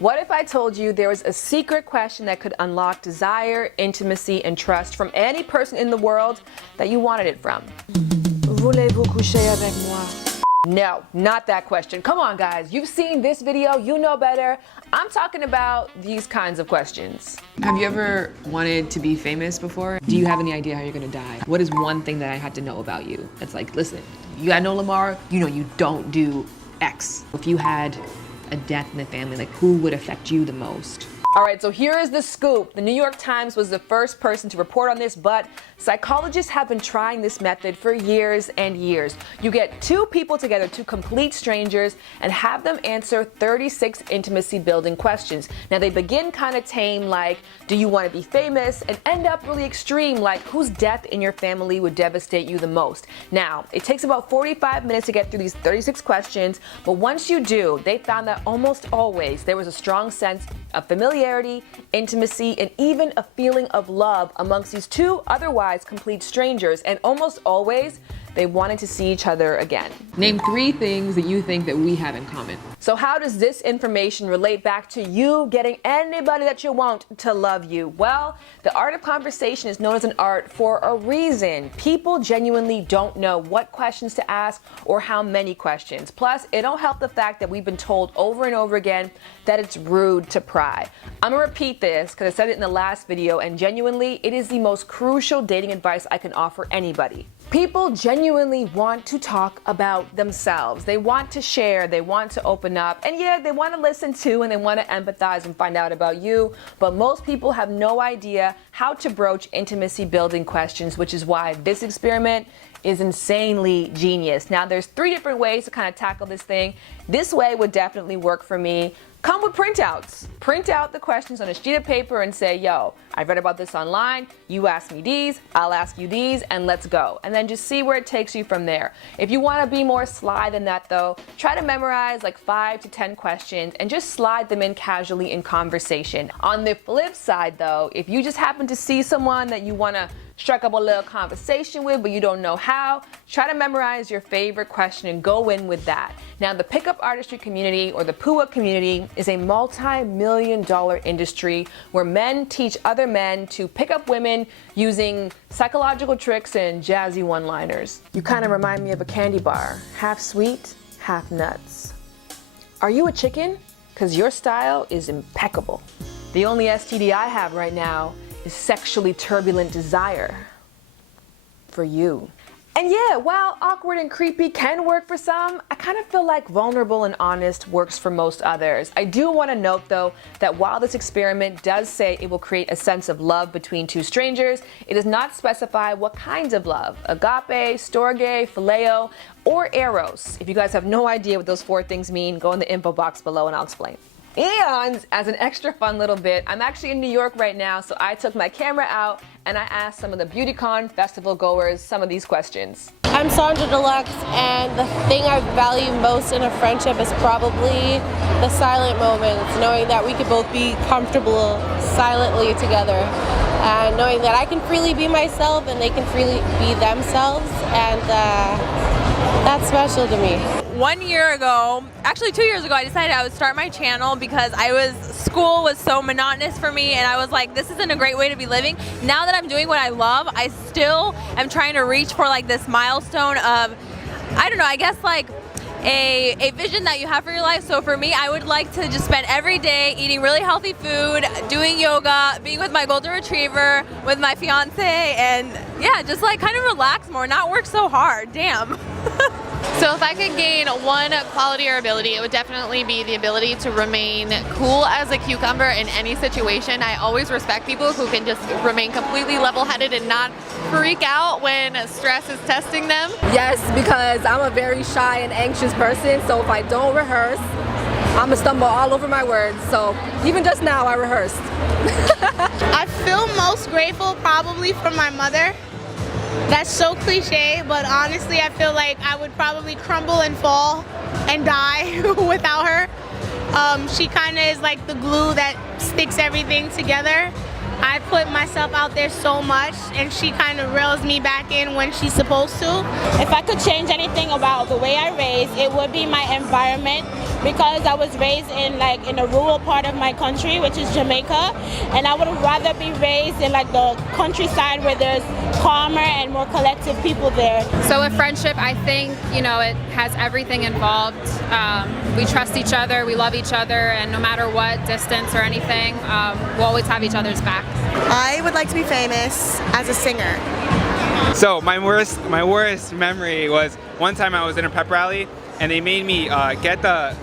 What if I told you there was a secret question that could unlock desire, intimacy, and trust from any person in the world that you wanted it from? Voulez-vous coucher avec moi? No, not that question. Come on, guys. You've seen this video. You know better. I'm talking about these kinds of questions. Have you ever wanted to be famous before? Do you have any idea how you're gonna die? What is one thing that I had to know about you? It's like, listen, you gotta know Lamar, you know you don't do X. If you had a death in the family, like who would affect you the most? All right, so here is the scoop. The New York Times was the first person to report on this, but psychologists have been trying this method for years and years. You get two people together, two complete strangers, and have them answer 36 intimacy building questions. Now they begin kind of tame, like, do you want to be famous? And end up really extreme, like whose death in your family would devastate you the most? Now, it takes about 45 minutes to get through these 36 questions, but once you do, they found that almost always there was a strong sense of familiarity, intimacy, and even a feeling of love amongst these two otherwise complete strangers, and almost always they wanted to see each other again. Name 3 things that you think that we have in common. So how does this information relate back to you getting anybody that you want to love you? Well, the art of conversation is known as an art for a reason. People genuinely don't know what questions to ask or how many questions. Plus, it don't help the fact that we've been told over and over again that it's rude to pry. I'm gonna repeat this because I said it in the last video, and genuinely, it is the most crucial dating advice I can offer anybody. People genuinely want to talk about themselves. They want to share, they want to open up, and yeah, they want to listen to and they want to empathize and find out about you, but most people have no idea how to broach intimacy building questions, which is why this experiment is insanely genius. Now there's 3 different ways to kind of tackle this thing. This way would definitely work for me. Come with printouts. Print out the questions on a sheet of paper and say, yo, I read about this online, you ask me these, I'll ask you these, and let's go. And then just see where it takes you from there. If you want to be more sly than that though, try to memorize like 5 to 10 questions and just slide them in casually in conversation. On the flip side though, if you just happen to see someone that you want to strike up a little conversation with, but you don't know how, try to memorize your favorite question and go in with that. Now, the pickup artistry community, or the PUA community, is a multi-million-dollar industry where men teach other men to pick up women using psychological tricks and jazzy one-liners. You kind of remind me of a candy bar, half sweet, half nuts. Are you a chicken? Because your style is impeccable. The only STD I have right now is sexually turbulent desire for you. And yeah, while awkward and creepy can work for some, I kind of feel like vulnerable and honest works for most others. I do want to note though that while this experiment does say it will create a sense of love between two strangers, it does not specify what kinds of love: agape, storge, phileo, or eros. If you guys have no idea what those 4 things mean, go in the info box below and I'll explain. And as an extra fun little bit, I'm actually in New York right now, so I took my camera out and I asked some of the BeautyCon festival goers some of these questions. I'm Sandra Deluxe, and the thing I value most in a friendship is probably the silent moments, knowing that we could both be comfortable silently together, and knowing that I can freely be myself and they can freely be themselves, and that's special to me. 1 year ago, actually 2 years ago, I decided I would start my channel because school was so monotonous for me, and I was like, this isn't a great way to be living. Now that I'm doing what I love, I still am trying to reach for like this milestone of, I don't know, I guess like a vision that you have for your life. So for me, I would like to just spend every day eating really healthy food, doing yoga, being with my golden retriever, with my fiance, and yeah, just like kind of relax more, not work so hard, damn. So if I could gain one quality or ability, it would definitely be the ability to remain cool as a cucumber in any situation. I always respect people who can just remain completely level-headed and not freak out when stress is testing them. Yes, because I'm a very shy and anxious person, so if I don't rehearse, I'm gonna stumble all over my words. So even just now, I rehearsed. I feel most grateful probably for my mother. That's so cliche, but honestly I feel like I would probably crumble and fall and die without her. She kind of is like the glue that sticks everything together. I put myself out there so much, and she kind of reels me back in when she's supposed to. If I could change anything about the way I raise, it would be my environment, because I was raised in a rural part of my country, which is Jamaica, and I would rather be raised in like the countryside where there's calmer and more collective people there. So with friendship, I think, you know, it has everything involved. We trust each other, we love each other, and no matter what distance or anything, we'll always have each other's back. I would like to be famous as a singer. So my worst memory was one time I was in a pep rally and they made me get the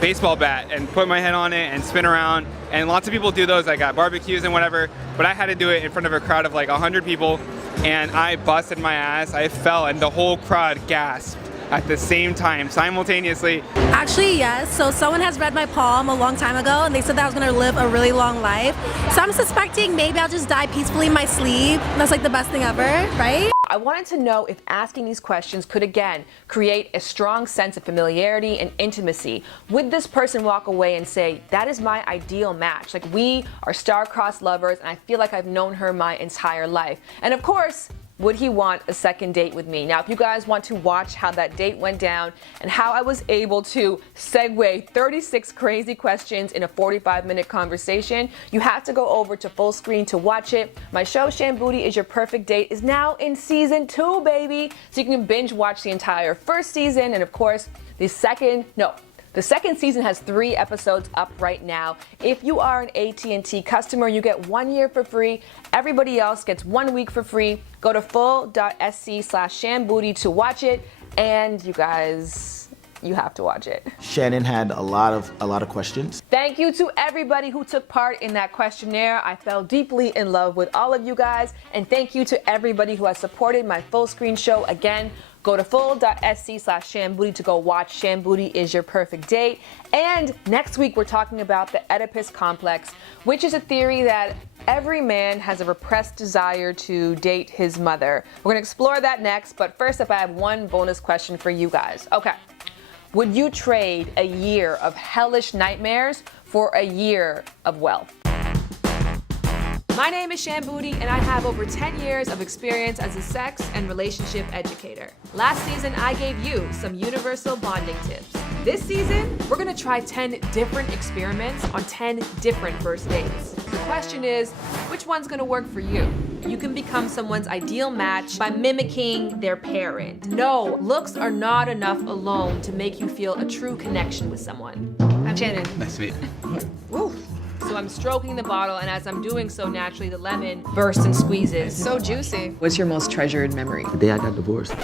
baseball bat and put my head on it and spin around, and lots of people do those like at barbecues and whatever, but I had to do it in front of a crowd of like 100 people, and I busted my ass. I fell and the whole crowd gasped at the same time, simultaneously. Actually, yes. So someone has read my poem a long time ago, and they said that I was going to live a really long life. So I'm suspecting maybe I'll just die peacefully in my sleep. That's like the best thing ever, right? I wanted to know if asking these questions could again create a strong sense of familiarity and intimacy. Would this person walk away and say, that is my ideal match? Like, we are star-crossed lovers and I feel like I've known her my entire life. And of course, would he want a second date with me? Now, if you guys want to watch how that date went down and how I was able to segue 36 crazy questions in a 45-minute conversation, you have to go over to Full Screen to watch it. My show, Shambooty Is Your Perfect Date, is now in season 2, baby. So you can binge watch the entire first season, and of course, the second season has 3 episodes up right now. If you are an AT&T customer, you get 1 year for free. Everybody else gets 1 week for free. Go to full.sc/shambooty to watch it. And you guys, you have to watch it. Shannon had a lot of questions. Thank you to everybody who took part in that questionnaire. I fell deeply in love with all of you guys. And thank you to everybody who has supported my Full Screen show. Again, go to full.sc/shambooty to go watch Shambooty Is Your Perfect Date. And next week we're talking about the Oedipus complex, which is a theory that every man has a repressed desire to date his mother. We're gonna explore that next, but first up I have one bonus question for you guys. Okay, would you trade a year of hellish nightmares for a year of wealth? My name is Shambooty, and I have over 10 years of experience as a sex and relationship educator. Last season, I gave you some universal bonding tips. This season, we're gonna try 10 different experiments on 10 different first dates. The question is, which one's gonna work for you? You can become someone's ideal match by mimicking their parent. No, looks are not enough alone to make you feel a true connection with someone. I'm Shannon. Nice to meet you. So I'm stroking the bottle, and as I'm doing so, naturally the lemon bursts and squeezes. So juicy. What's your most treasured memory? The day I got divorced.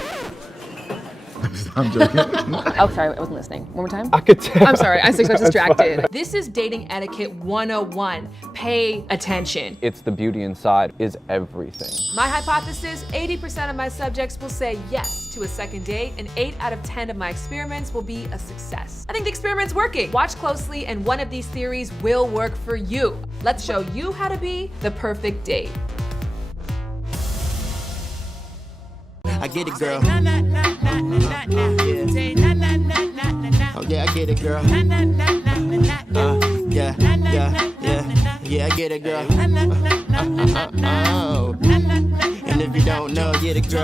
I'm joking. Oh, sorry, I wasn't listening. One more time? I could tell. I'm sorry, I was distracted. This is dating etiquette 101. Pay attention. It's the beauty inside is everything. My hypothesis, 80% of my subjects will say yes to a second date, and 8 out of 10 of my experiments will be a success. I think the experiment's working. Watch closely, and one of these theories will work for you. Let's show you how to be the perfect date. I get it, girl. Oh yeah, I get it, girl. Yeah, I get it, girl. And if you don't know, get it, girl.